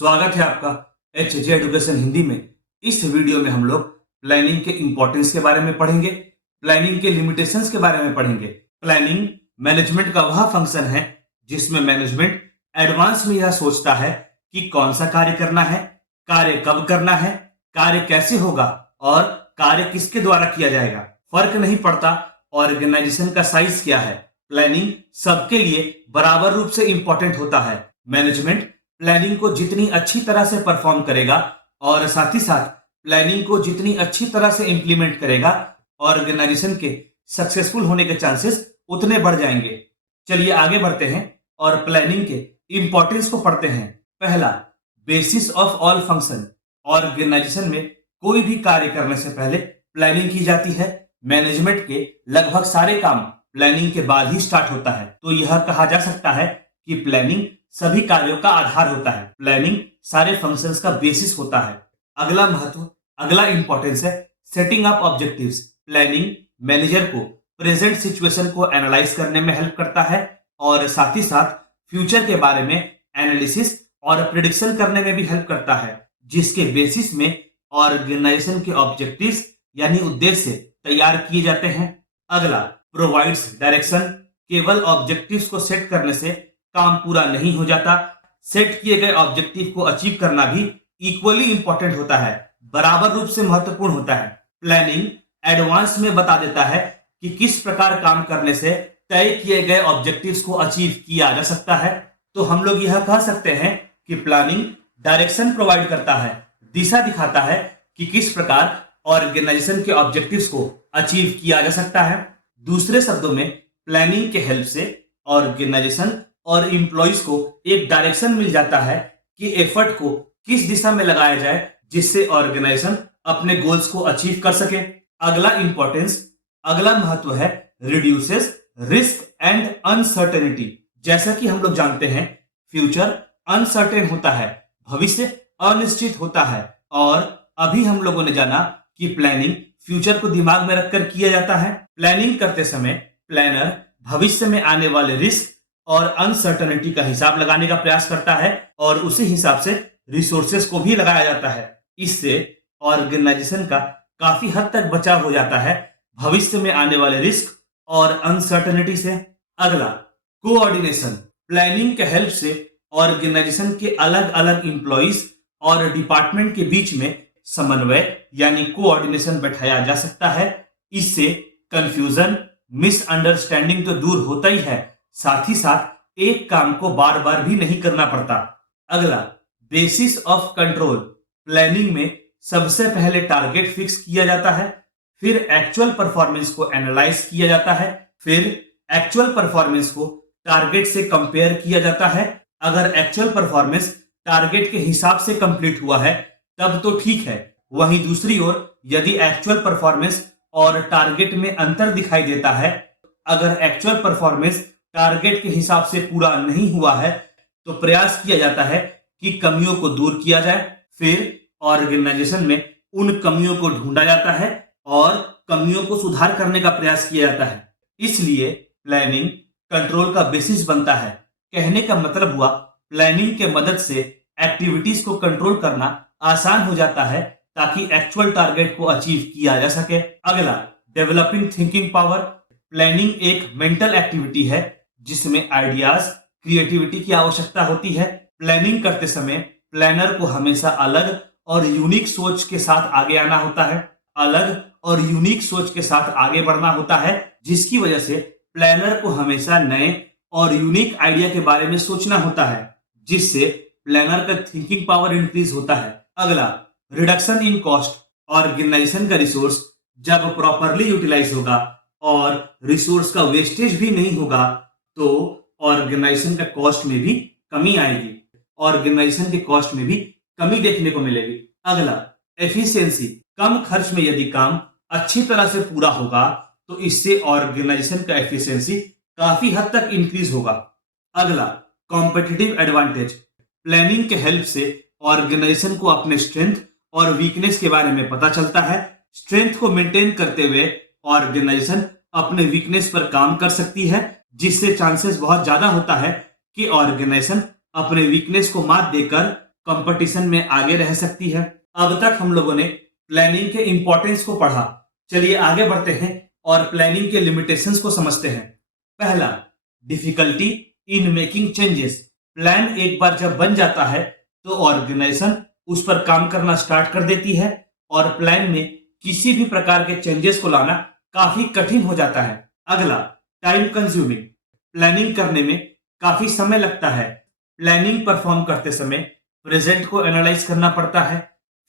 स्वागत है आपका एच जे एजुकेशन हिंदी में। इस वीडियो में हम लोग प्लानिंग के इंपॉर्टेंस के बारे में पढ़ेंगे, प्लानिंग के लिमिटेशंस के बारे में पढ़ेंगे। प्लानिंग मैनेजमेंट का वह फंक्शन है जिसमें मैनेजमेंट एडवांस में यह सोचता है कि कौन सा कार्य करना है, कार्य कब करना है, कार्य कैसे होगा और कार्य किसके द्वारा किया जाएगा। फर्क नहीं पड़ता ऑर्गेनाइजेशन का साइज क्या है, प्लानिंग सबके लिए बराबर रूप से इंपॉर्टेंट होता है। मैनेजमेंट प्लानिंग को जितनी अच्छी तरह से परफॉर्म करेगा और साथ ही साथ प्लानिंग को जितनी अच्छी तरह से इंप्लीमेंट करेगा, ऑर्गेनाइजेशन के सक्सेसफुल होने के चांसेस उतने बढ़ जाएंगे। चलिए आगे बढ़ते हैं और प्लानिंग के इंपॉर्टेंस को पढ़ते हैं। पहला, basis of all function. Organization में कोई भी कार्य करने से पहले प्लानिंग की जाती है। मैनेजमेंट के लगभग सारे काम प्लानिंग के बाद ही स्टार्ट होता है, तो यह कहा जा सकता है कि प्लानिंग सभी कार्यों का आधार होता है। प्लानिंग सारे फंक्शंस का बेसिस होता है। अगला इंपॉर्टेंस है setting up objectives. Planning manager को प्रेजेंट सिचुएशन को एनालाइज करने में हेल्प करता है और साथ ही साथ फ्यूचर के बारे में एनालिसिस और प्रिडिक्शन करने में भी हेल्प करता है, जिसके बेसिस में ऑर्गेनाइजेशन के ऑब्जेक्टिव्स यानी उद्देश्य तैयार किए जाते हैं। अगला, प्रोवाइड्स डायरेक्शन। केवल ऑब्जेक्टिव्स को सेट करने से काम पूरा नहीं हो जाता। सेट किए गए ऑब्जेक्टिव को अचीव करना भी इक्वली इंपॉर्टेंट होता है, बराबर रूप से महत्वपूर्ण होता है। प्लानिंग एडवांस में बता देता है कि किस प्रकार काम करने से तय किए गए ऑब्जेक्टिव्स को अचीव किया जा सकता है। तो हम लोग यह कह सकते हैं कि प्लानिंग डायरेक्शन प्रोवाइड करता है, दिशा दिखाता है कि किस प्रकार ऑर्गेनाइजेशन के ऑब्जेक्टिव्स को अचीव किया जा सकता है। दूसरे शब्दों में, प्लानिंग के हेल्प से ऑर्गेनाइजेशन और एम्प्लॉइज को एक डायरेक्शन मिल जाता है कि एफर्ट को किस दिशा में लगाया जाए जिससे ऑर्गेनाइजेशन अपने गोल्स को अचीव कर सके। अगला महत्व है रिड्यूसेस रिस्क एंड अनसर्टेनिटी। जैसा कि हम लोग जानते हैं, फ्यूचर अनसर्टेन होता है, भविष्य अनिश्चित होता है, और अभी हम लोगों ने जाना कि प्लानिंग फ्यूचर को दिमाग में रखकर किया जाता है। प्लानिंग करते समय प्लानर भविष्य में आने वाले रिस्क और अनसर्टेनिटी का हिसाब लगाने का प्रयास करता है और उसी हिसाब से रिसोर्सेस को भी लगाया जाता है। इससे ऑर्गेनाइजेशन का काफी हद तक बचाव हो जाता है भविष्य में आने वाले रिस्क और अनसर्टेनिटी से। अगला, कोऑर्डिनेशन। प्लानिंग के हेल्प से ऑर्गेनाइजेशन के अलग अलग एम्प्लॉइज और डिपार्टमेंट के बीच में समन्वय यानी कोऑर्डिनेशन बैठाया जा सकता है। इससे कंफ्यूजन, मिसअंडरस्टैंडिंग तो दूर होता ही है, साथ ही साथ एक काम को बार बार भी नहीं करना पड़ता। अगला, बेसिस ऑफ कंट्रोल। प्लानिंग में सबसे पहले टारगेट फिक्स किया जाता है, फिर एक्चुअल परफॉर्मेंस को एनालाइज किया जाता है, फिर एक्चुअल परफॉर्मेंस को टारगेट से कंपेयर किया जाता है। अगर एक्चुअल परफॉर्मेंस टारगेट के हिसाब से कंप्लीट हुआ है तब तो ठीक है, वहीं दूसरी ओर यदि एक्चुअल परफॉर्मेंस और टारगेट में अंतर दिखाई देता है, अगर एक्चुअल परफॉर्मेंस टारगेट के हिसाब से पूरा नहीं हुआ है तो प्रयास किया जाता है कि कमियों को दूर किया जाए। फिर ऑर्गेनाइजेशन में उन कमियों को ढूंढा जाता है और कमियों को सुधार करने का प्रयास किया जाता है। इसलिए प्लानिंग कंट्रोल का बेसिस बनता है। कहने का मतलब हुआ, प्लानिंग के मदद से एक्टिविटीज को कंट्रोल करना आसान हो जाता है ताकि एक्चुअल टारगेट को अचीव किया जा सके। अगला, डेवलपिंग थिंकिंग पावर। प्लानिंग एक मेंटल एक्टिविटी है जिसमें आइडियाज, क्रिएटिविटी की आवश्यकता होती है। प्लानिंग करते समय प्लानर को हमेशा अलग और यूनिक सोच के साथ आगे आना होता है, अलग और यूनिक सोच के साथ आगे बढ़ना होता है, जिसकी वजह से प्लानर को हमेशा नए और यूनिक आइडिया के बारे में सोचना होता है, जिससे प्लानर का थिंकिंग पावर इंक्रीज होता है। अगला, रिडक्शन इन कॉस्ट। ऑर्गेनाइजेशन का रिसोर्स जब प्रॉपरली यूटिलाइज होगा और रिसोर्स का वेस्टेज भी नहीं होगा तो ऑर्गेनाइजेशन का कॉस्ट में भी कमी आएगी, ऑर्गेनाइजेशन के कॉस्ट में भी कमी देखने को मिलेगी। अगला, एफिशिएंसी। कम खर्च में यदि काम अच्छी तरह से पूरा होगा तो इससे ऑर्गेनाइजेशन का एफिशिएंसी काफी हद तक इंक्रीज होगा। अगला, कॉम्पिटिटिव एडवांटेज। प्लानिंग के हेल्प से ऑर्गेनाइजेशन को अपने स्ट्रेंथ और वीकनेस के बारे में पता चलता है। स्ट्रेंथ को मेंटेन करते हुए ऑर्गेनाइजेशन अपने वीकनेस पर काम कर सकती है, जिससे चांसेस बहुत ज्यादा होता है कि ऑर्गेनाइजेशन अपने वीकनेस को मात देकर कंपटीशन में आगे रह सकती है। अब तक हम लोगों ने प्लानिंग के इंपॉर्टेंस को पढ़ा। चलिए आगे बढ़ते हैं और प्लानिंग के लिमिटेशंस को समझते हैं। पहला, difficulty in making changes. Plan एक बार जब बन जाता है तो ऑर्गेनाइजेशन उस पर काम करना स्टार्ट कर देती है और प्लान में किसी भी प्रकार के चेंजेस को लाना काफी कठिन हो जाता है। अगला, टाइम कंज्यूमिंग। प्लानिंग करने में काफी समय लगता है। प्लानिंग परफॉर्म करते समय प्रेजेंट को एनालाइज करना पड़ता है,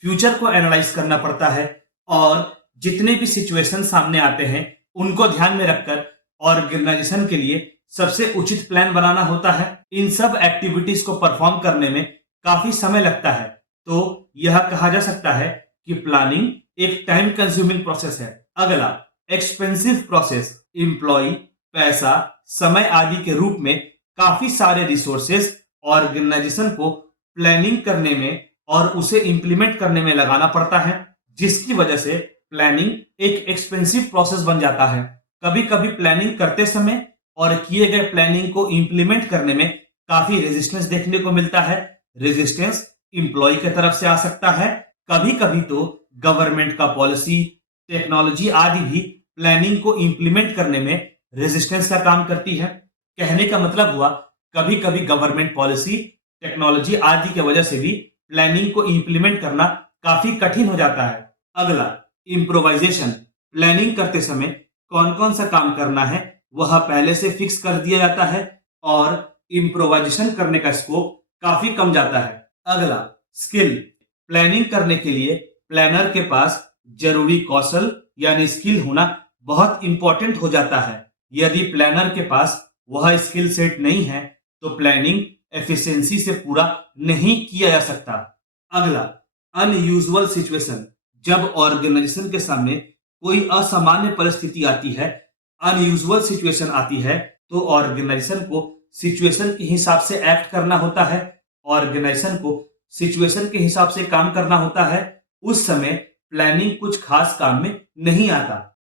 फ्यूचर को एनालाइज करना पड़ता है और जितने भी सिचुएशन सामने आते हैं उनको ध्यान में रखकर ऑर्गेनाइजेशन के लिए सबसे उचित प्लान बनाना होता है। इन सब एक्टिविटीज को परफॉर्म करने में काफी समय लगता है, तो यह कहा जा सकता है कि प्लानिंग एक टाइम कंज्यूमिंग प्रोसेस है। अगला, एक्सपेंसिव प्रोसेस। एम्प्लॉय, पैसा, समय आदि के रूप में काफी सारे रिसोर्सेज ऑर्गेनाइजेशन को प्लानिंग करने में और उसे इंप्लीमेंट करने में लगाना पड़ता है, जिसकी वजह से प्लानिंग एक एक्सपेंसिव प्रोसेस बन जाता है। कभी कभी प्लानिंग करते समय और किए गए प्लानिंग को इंप्लीमेंट करने में काफी रेजिस्टेंस देखने को मिलता है। रेजिस्टेंस इंप्लॉय की तरफ से आ सकता है, कभी कभी तो गवर्नमेंट का पॉलिसी, टेक्नोलॉजी आदि भी प्लानिंग को इंप्लीमेंट करने में रेजिस्टेंस का काम करती है। कहने का मतलब हुआ, कभी कभी गवर्नमेंट पॉलिसी, टेक्नोलॉजी आदि की वजह से भी प्लानिंग को इंप्लीमेंट करना काफी कठिन हो जाता है। अगला, इम्प्रोवाइजेशन। प्लानिंग करते समय कौन कौन सा काम करना है वह पहले से फिक्स कर दिया जाता है और इम्प्रोवाइजेशन करने का स्कोप काफी कम जाता है। अगला, स्किल। प्लानिंग करने के लिए प्लानर के पास जरूरी कौशल यानी स्किल होना बहुत इंपॉर्टेंट हो जाता है। यदि प्लानर के पास वह स्किल सेट नहीं है तो प्लानिंग एफिशिएंसी से पूरा नहीं किया जा सकता। अगला, अनयूजुअल सिचुएशन। जब ऑर्गेनाइजेशन के सामने कोई असामान्य परिस्थिति आती है, अनयूजुअल सिचुएशन आती है, तो ऑर्गेनाइजेशन को सिचुएशन के हिसाब से एक्ट करना होता है, ऑर्गेनाइजेशन को सिचुएशन के हिसाब से काम करना होता है। उस समय प्लानिंग कुछ खास काम में नहीं आता।